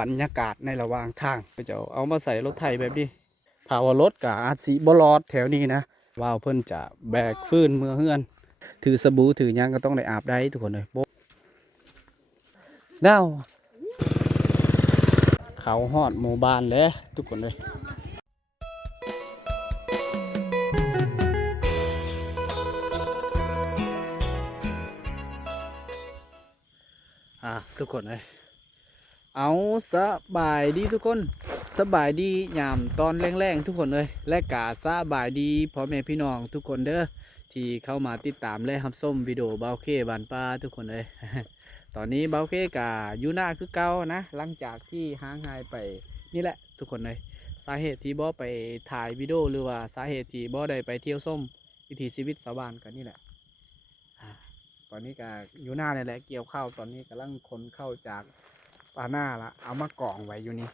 บรรยากาศในระหว่างทางก็จะเอามาใส่รถไถแบบนี้ภาวรถกับอาจสีบลอดแถวนี้นะว่าวเพิ่นจะแบกฟืนเมื่อเฮือนถือสบู่ถือยังก็ต้องได้อาบได้ทุกคนเลยโบ๊ะดาวเขาฮอดหมู่บ้านแล้วทุกคนเลยทุกคนเลยเอาสบายดีทุกคนสบายดียามตอนแรงๆทุกคนเลยและกาสบายดีพ่อแม่พี่น้องทุกคนเด้อที่เข้ามาติดตามและรับชมวิดีโอเบาเคบ้านป่าทุกคนเลย ตอนนี้เบาเคกาอยู่หน้าคือเก่านะหลังจากที่ห่างหายไปนี่แหละทุกคนเลยสาเหตุที่บ่ไปถ่ายวิดีโอหรือว่าสาเหตุที่บ่ได้ไปเที่ยวส้มวิถีชีวิตชาวบ้านกันนี่แหละตอนนี้ก็อยู่หน้านี่แหละเกี่ยวข้าวตอนนี้กำลังขนเข้าจากป่าหน้าละเอามากองไว้อยู่นี่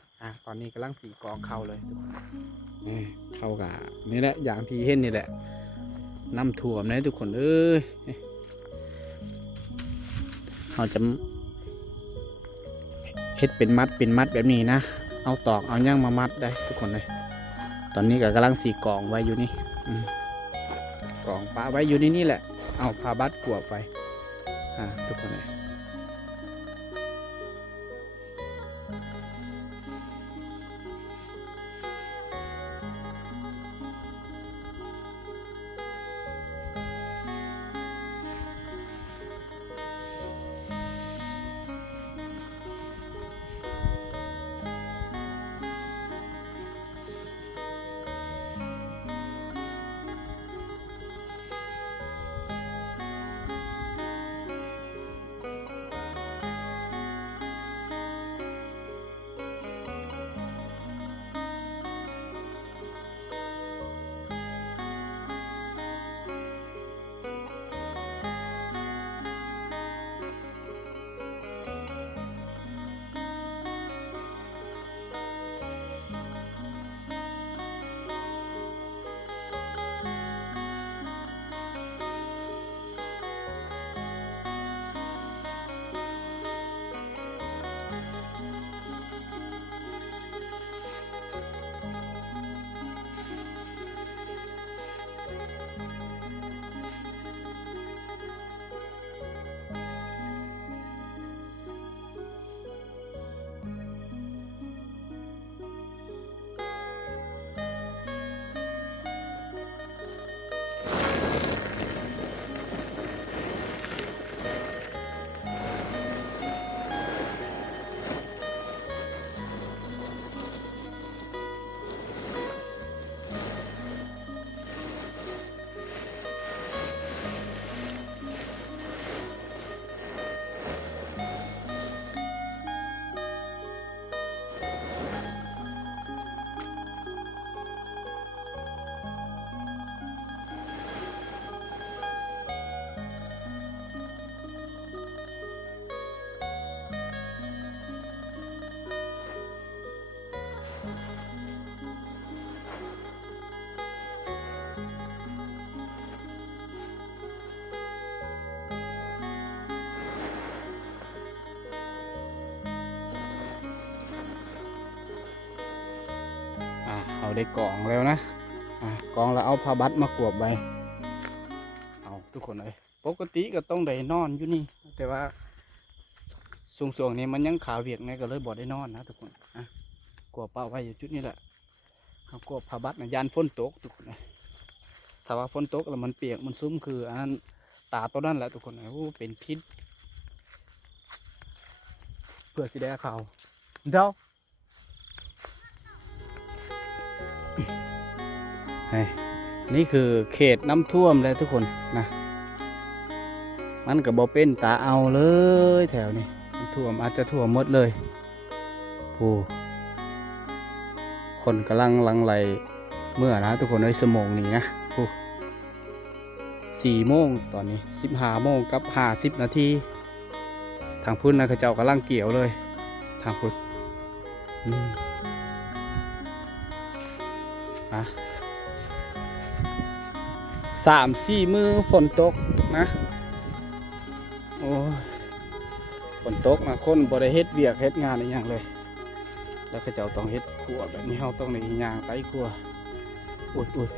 ตอนนี้กำลังสีกองเข้าเลยทุกคนเข้ากับนี่แหละอย่างที่เห็นนี่แหละน้ำท่วมนะทุกคนเอ้ยเราจะเฮ็ดเป็นมัดแบบนี้นะเอาตอกเอาย่างมามัดได้ทุกคนเลยตอนนี้ก็กำลังสีกองไว้อยู่นี่กองปะไว้อยู่นี่แหละเอาผ้าบัดกวบไปทุกคนเลยเอาได้กองแล้วนะกองแล้วเอาผ้าบัดมากวบไว้เอาทุกคนเลยปกติก็ต้องได้นอนอยู่นี่แต่ว่าช่วงนี้มันยังขาเวียกไงก็เลยบ่ได้นอนนะทุกคนกวบป้าไว้อยู่จุดนี้แหละเอากวบผ้าบัดนะยานฝนตกทุกคนเลยถ้าว่าฝนตกแล้วมันเปียกมันซุ่มคืออันนั้นตาตัวนั้นแหละทุกคนเลยเป็นพิษเพื่อสิได้ข่าวเดานี่คือเขตน้ำท่วมเลยทุกคนนะมันกับบ่เป็นตาเอาเลยแถวนี้น้ำท่วมอาจจะท่วมหมดเลยผู้คนกำลังลังไหลเมื่อนะทุกคนในสมองนี้นะผู้4 โมงตอนนี้15 โมงกับ50 นาทีทางพุ่นนะเขาเจ้ากำลังเกี่ยวเลยทางพุ่น3-4 มือฝนตกนะโอ้ฝนตกนะคนบ่ได้เฮ็ดเวียกเฮ็ดงานอะไรอย่างเลย แล้วเขาเจ้าต้องเฮ็ดครัวแบบนี้เราต้องในย่างไปครัวอุ้ย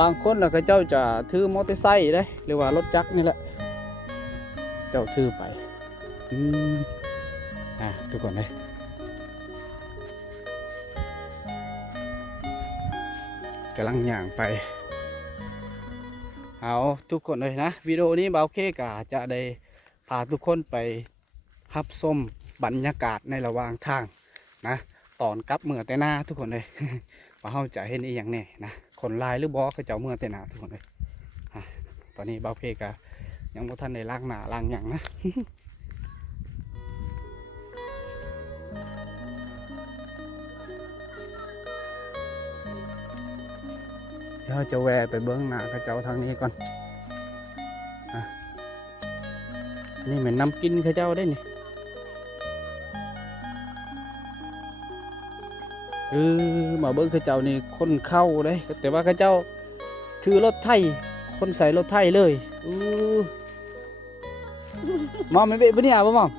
บางคนแล้วก็เจ้าจะถือมอเตอร์ไซค์ได้หรือว่ารถจักรนี่แหละเจ้าถือไปอืมทุกคนเลยกำลังย่างไปเอาทุกคนเลยนะวิดีโอนี้บ่าวเคกะจะได้พาทุกคนไปรับชมบรรยากาศในระหว่างทางนะตอนกลับเมื่อแต่หน้าทุกคนเลย ว่าเขาจะเห็นอีกอย่างแน่นะคนลายหรือบอเขาจะเอาเมื่อแต่หน้าทุกคนเลยตอนนี้บ่าวเคกะยังบ่ทันได้ล้างหน้าล้างอย่างนะ เดี๋ยวจะแวะไปเบื้องหน้าเขาเจ้าทางนี้ก่อนนี่เหมือนน้ำกินเขาเจ้าได้นี่มาเบิ้งเขาเจ้านี่คนเข้าได้แต่ว่าเขาเจ้าถือรถไถคนใส่รถไถเลยมอมไม่เป็นปะเนี่ยบ่มอม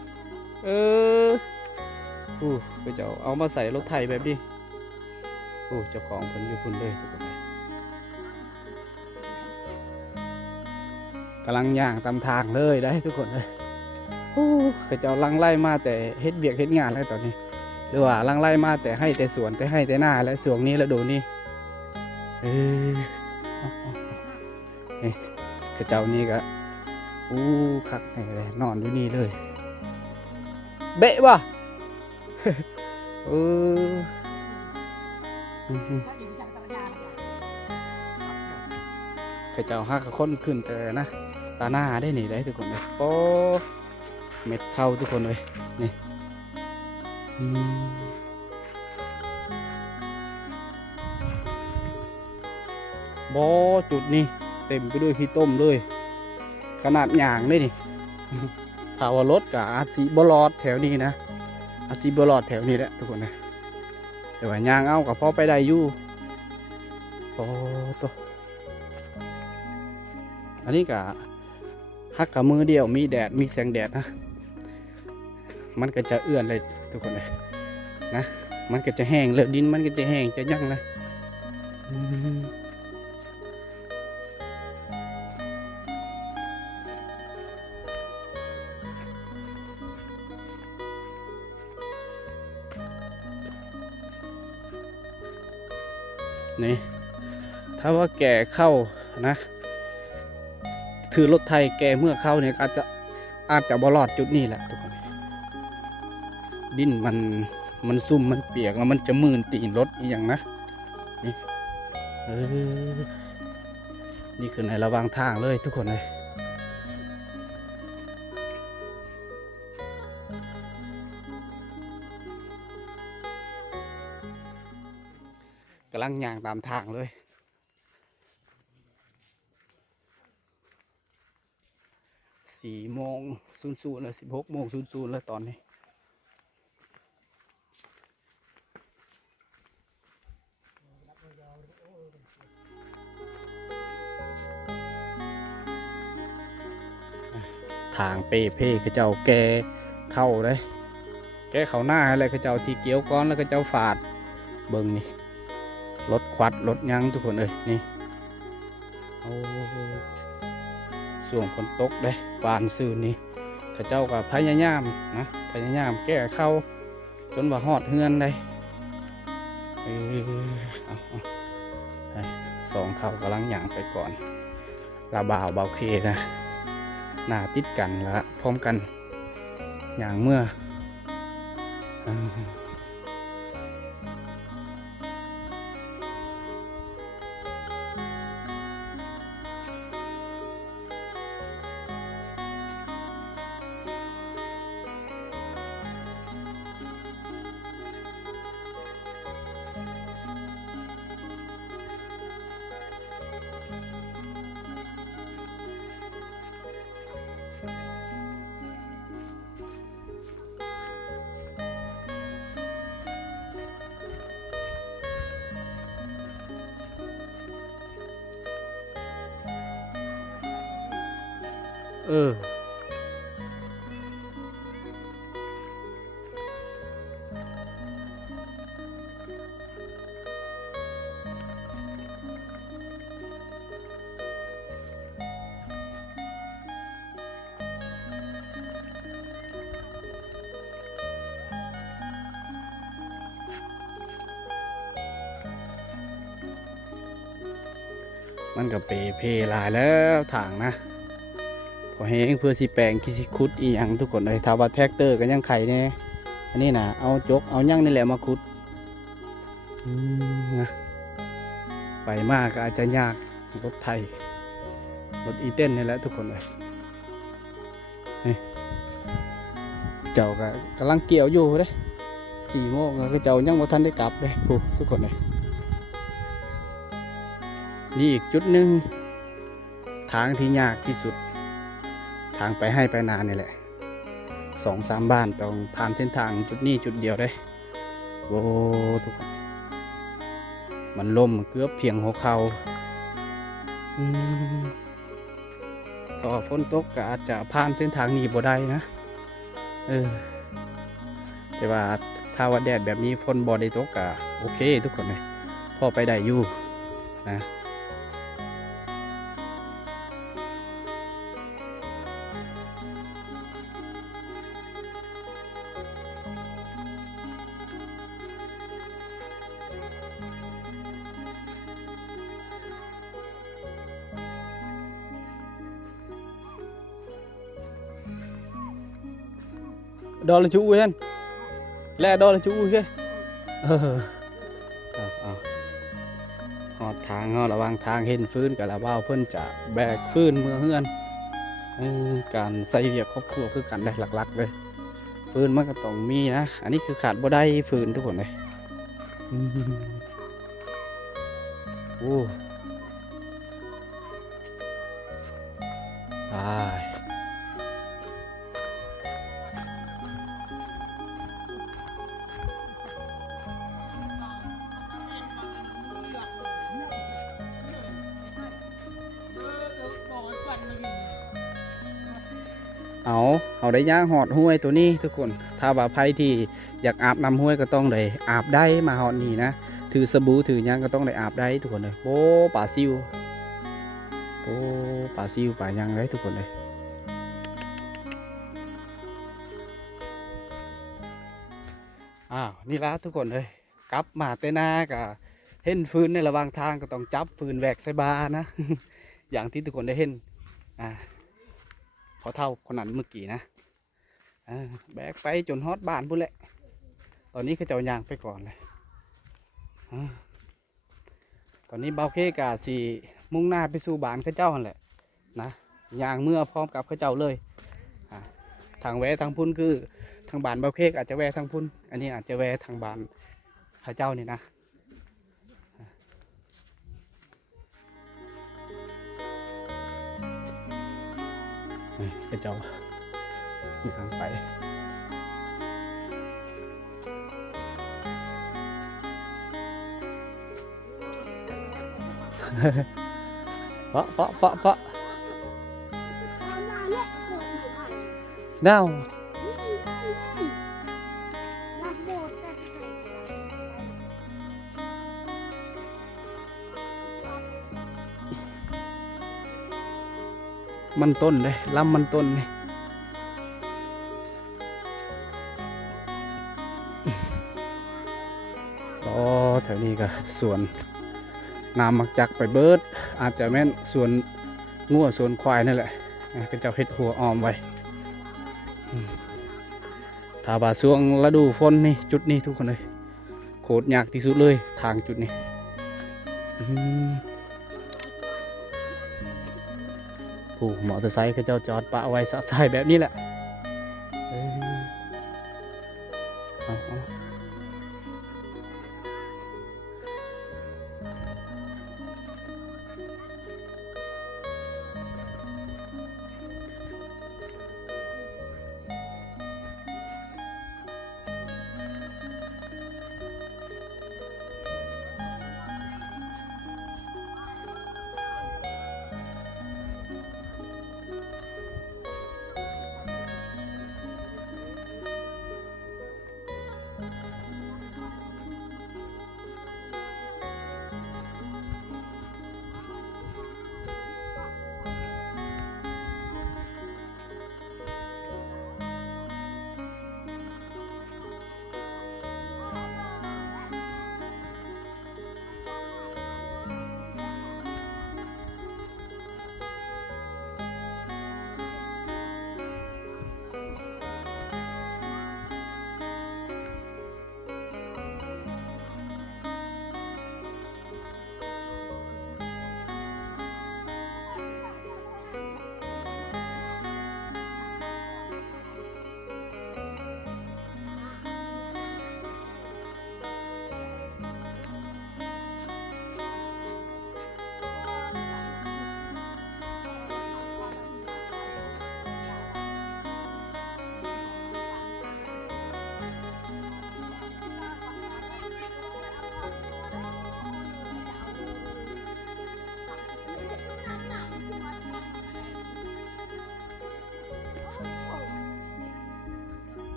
เขาเจ้าเอามาใส่รถไถแบบนี้เจ้าของคนอยู่คนเลยทุกคนเลยกำลังย่างตามทางเลยได้ทุกคนเลยเขาเจ้าลังไล่มาแต่เฮ็ดเบียกเฮ็ดงานแล้วตอนนี้หรือว่าลังไล่มาแต่ให้แต่สวนแต่ให้แต่หน้าและสวงนี้แล้วดูนี่นี่เขาเจ้านี่ก็คักเลยนอนอยู่นี่เลยเบะป่ะเขาเจ้าฮักคนขึ้นแต่นะตาหน้าได้หนีได้ทุกคนเลยโอ้เม็ดเข้าทุกคนเลยนี่บอจุดนี้เต็มไปด้วยขี้ต้มเลยขนาดหยางเลยนี่ถ้าว่ารถกับอาซีบลอดแถวนี้นะอาซีบลอดแถวนี้แหละทุกคนนะแต่ว่ายางเอากับพ่อไปได้อยู่โอ้ตัวอันนี้กับฮักกับมือเดียวมีแดดมีแสงแดดนะมันก็จะเอื้อนเลยทุกคนเลยนะมันก็จะแห้งเลยดินมันก็จะแห้งจะยั่งนะนี่ถ้าว่าแก่เข้านะถือรถไทยแก่เมื่อเข้าเนี่ยอาจจะบลอดจุดนี้แหละทุกคนดินมันซุ่มมันเปียกแล้วมันจะมืนตีนรถอย่างนะนี่นี่คือในระหว่างทางเลยทุกคนเลยกำลังย่างตามทางเลย4:00แล้ว16:00แล้วตอนนี้ทางเพ่เขาเจ้าแกเข้าเลยแกเข้าหน้าอะไรเขาเจ้าทีเกี้ยวก้อนแล้วเขาเจ้าฝาดเบิ่งนี่รถควัดรถยังทุกคนเลยนี่ส่วงฝนตกเลยบานซื่อนี่เขาเจ้ากับพยายามนะพยายามแก้เข้าจนว่าฮอดเฮือนได้สองเขากำลังหย่างไปก่อนลาบ่าวเบาเคนะหน้าติดกันแล้วพร้อมกันอย่างเมื่อ มันก็เพหลายแล้วทางนะพอแห้งเพื่อสิแปลงกิสิคุดอีหยังทุกคนเลยถ้าว่าแท็กเตอร์ก็ยังไข่เนี่ยอันนี้นะเอาจกเอายั่งนี่แหละมาคุดนะไปมากก็อาจจะยากรถไทยรถอีเต้นนี่แหละทุกคนเลยเจ้าก็กำลังเกี่ยวอยู่เลย4 โมงก็เจ้ายังบ่ทันได้กลับเลยทุกคนเลยนี่อีกจุดหนึ่งทางที่ยากที่สุดทางไปให้ไปนานนี่แหละ2-3 บ้านต้องผ่านเส้นทางจุดนี้จุดเดียวเลยโอ้ทุกคนมันล่มเกือบเพียงหัวเข่าต่อฝนตกก็อาจจะผ่านเส้นทางนี้บ่ได้นะแต่ว่าถ้าว่าแดดแบบนี้ฝนบ่ได้ตกก็โอเคทุกคนเลยพอไปได้อยู่นะđó là chú Uyên lẽ đó là chú Uy kiaหอดทางระหว่างทางเห็นฟืนกับละเบ้าเพิ่นจะแบกฟืนเมื่อเฮือนการใส่เวียกครอบครัวคือกันได้หลักๆเลยฟืนมันก็ต้องมีนะอันนี้คือขาดบ่ได้ฟืนทุกคนเลยโอ้ตายเอาได้ย่างหอดห้วยตัวนี้ทุกคนถ้าว่าใครที่อยากอาบน้ำห้วยก็ต้องได้อาบได้มาหอดนี่นะถือสบู่ถือย่างก็ต้องได้อาบได้ทุกคนเลยโอ้ป่าซิวโอ้ป่าซิวป่ายังได้ทุกคนเลยนี่ละทุกคนเลยกลับมาเตน่ากับเห็นฟืนในระหว่างทางก็ต้องจับฟืนแหวกใส่บานะ อย่างที่ทุกคนได้เห็นพอเท่าคนนั้นเมื่อกี้นะแบกไปจนฮอดบ้านพุ่นแหละตอนนี้ก็เจ้ายางไปก่อนเลยตอนนี้เบาเคกาสีมุ่งหน้าไปสู่บ้านข้าเจ้าแหละนะยางเมื่อพร้อมกับข้าเจ้าเลยทางแวะทางพุ่นคือทางบ้านเบาเคกอาจจะแวะทางพุ่นอันนี้อาจจะแวะทางบ้านข้าเจ้านี่นะข้าเจ้าทางไปเพาะดาวมันต้นเลยลำมันต้นเลยแถวนี้ก็สวนน้ำมักจักไปเบิดอาจจะแม่นสวนงัวสวนควายนั่นแหละเป็นเจ้าเห็ดหัวออมไว้ถ้าว่าช่วงฤดูฝนนี่จุดนี้ทุกคนเลยโคตรยากที่สุดเลยทางจุดนี้ผู้มอเตอร์ไซค์เขาเจ้าจอดปะไว้สะสายแบบนี้แหละ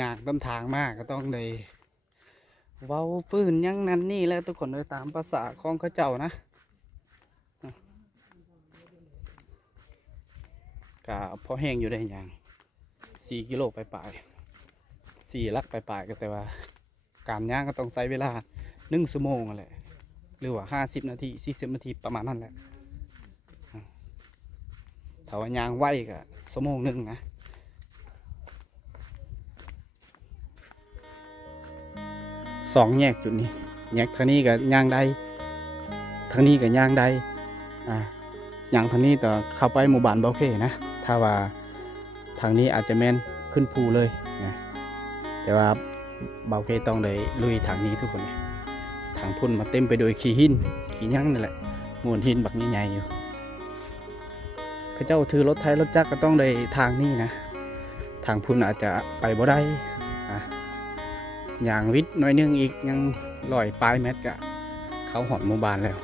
ยากตามทางมากก็ต้องเลยเว้าฟื้นยังนั้นนี่แหล้วทุกคนเลยตามภาษาของเขาเจ้านะก็พอแห้งอยู่ได้อย่าง4 กิโลไป4 ลักไปก็แต่ว่าการย่างก็ต้องใช้เวลา1 ชั่วโมงแหละหรือว่า50 นาที40 นาทีประมาณนั้นแหละถ้าว่าย่างไวก็1 ชั่วโมงนะ2 แยกจุดนี้แยกทางนี้ก็ย่างได้ทางนี้ก็ย่างได้ย่างทางนี้แต่เข้าไปหมู่บ้านบ่โอเคนะถ้าว่าทางนี้อาจจะแม่นขึ้นภูเลยนะแต่ว่าเบาเคต้องเลยลุยทางนี้ทุกคนเลยทางพุ่นมาเต็มไปด้วยขี้หินขี้ยั้งนั่นแหละมวลหินบักใหญ่ๆอยู่เขาเจ้าถือรถไถรถจักรก็ต้องเลยทางนี้นะทางพุ่นอาจจะไปบ่ได้อย่างวิทย์หน่อยนึงอีกยัง100 ปลายเมตรกะเขาหอดหมู่บ้านแล้ว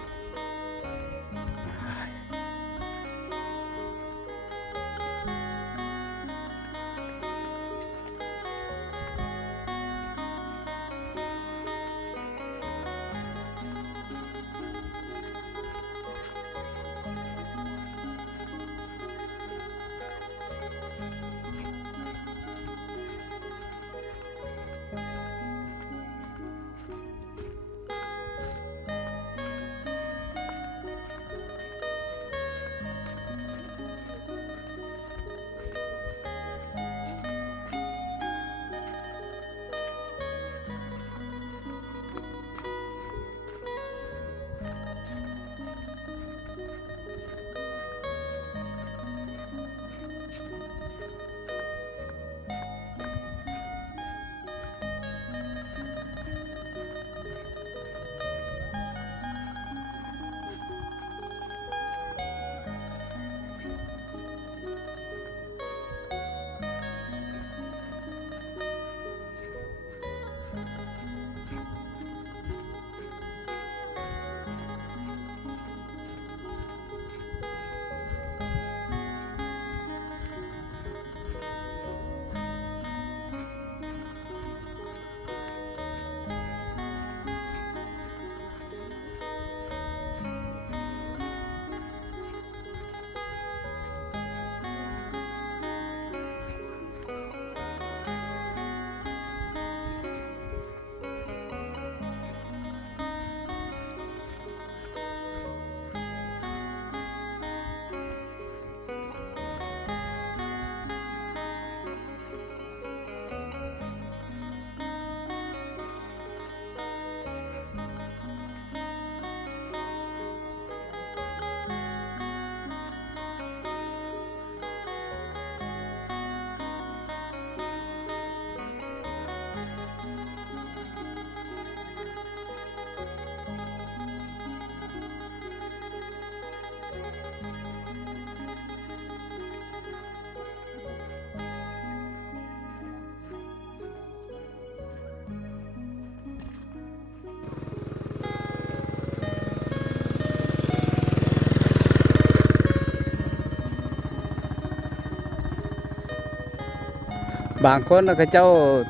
บางคนเขาเจ้า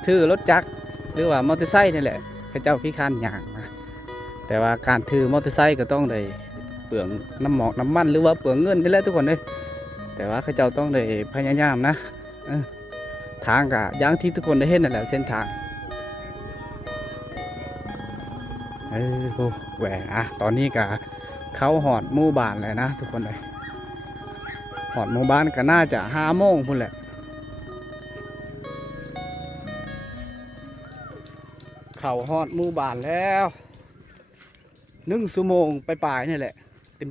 ถือรถจักรหรือว่ามอเตอร์ไซค์นี่แหละเขาเจ้าขี้ข้านอย่างนะแต่ว่าการถือมอเตอร์ไซค์ก็ต้องได้เปลืองน้ำหมอกน้ำมันหรือว่าเปลืองเงินนี่แหละทุกคนเลยแต่ว่าเขาเจ้าต้องได้พยายามนะทางกะอย่างที่ทุกคนได้เห็นนั่นแหละเส้นทางโหแหวตอนนี้กะเขาหอดหมู่บ้านเลยนะทุกคนเลยหอดหมู่บ้านก็น่าจะ5 โมงพุ่นแหละเขาหอดหมู่บ้านแล้ว1 ชั่วโมงไปนี่แหละ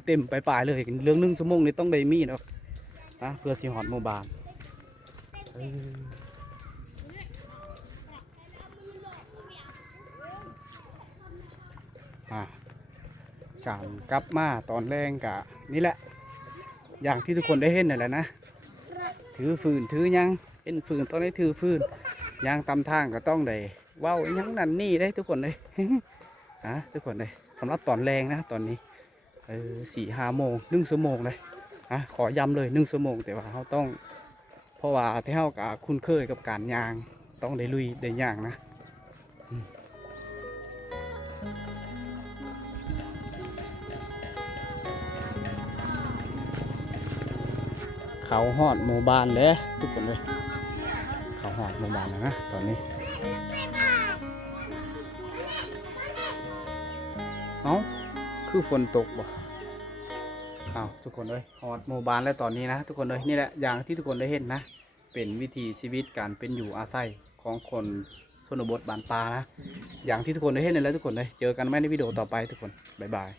เต็มไปเลยเรื่อง1 ชั่วโมงนี่ต้องได้มีเนาะนะเพื่อสิหอดหมู่บ้านการกลับมาตอนแรงกะนี่แหละอย่างที่ทุกคนได้เห็นนั่นแหละนะถือฟืนถือยังเป็นฟืนตอนนี้ถือฟืนยางตามทางก็ต้องได้ว้าวยังนั่นนี่ได้ทุกคนเลยทุกคนเลยสำหรับตอนแรงนะตอนนี้4-5 โมง1 ชั่วโมงเลยขอย้ำเลย1 ชั่วโมงแต่ว่าเขาต้องเพราะว่าที่เขากับคุ้นเคยกับการยาง ต้องได้ลุยได้ย่างนะเขาหอดหมู่บ้านเลยทุกคนเลยเขาหอดหมู่บ้านแล้วนะตอนนี้เอ้าคือฝนตกบ่อ้าวทุกคนเลยหอดหมู่บ้านแล้วตอนนี้นะทุกคนเลยนี่แหละอย่างที่ทุกคนได้เห็นนะเป็นวิถีชีวิตการเป็นอยู่อาศัยของคนชนบทบ้านป่านะอย่างที่ทุกคนได้เห็นนั่นแหละทุกคนเลยเจอกันไหมในวิดีโอต่อไปทุกคนบ๊ายบาย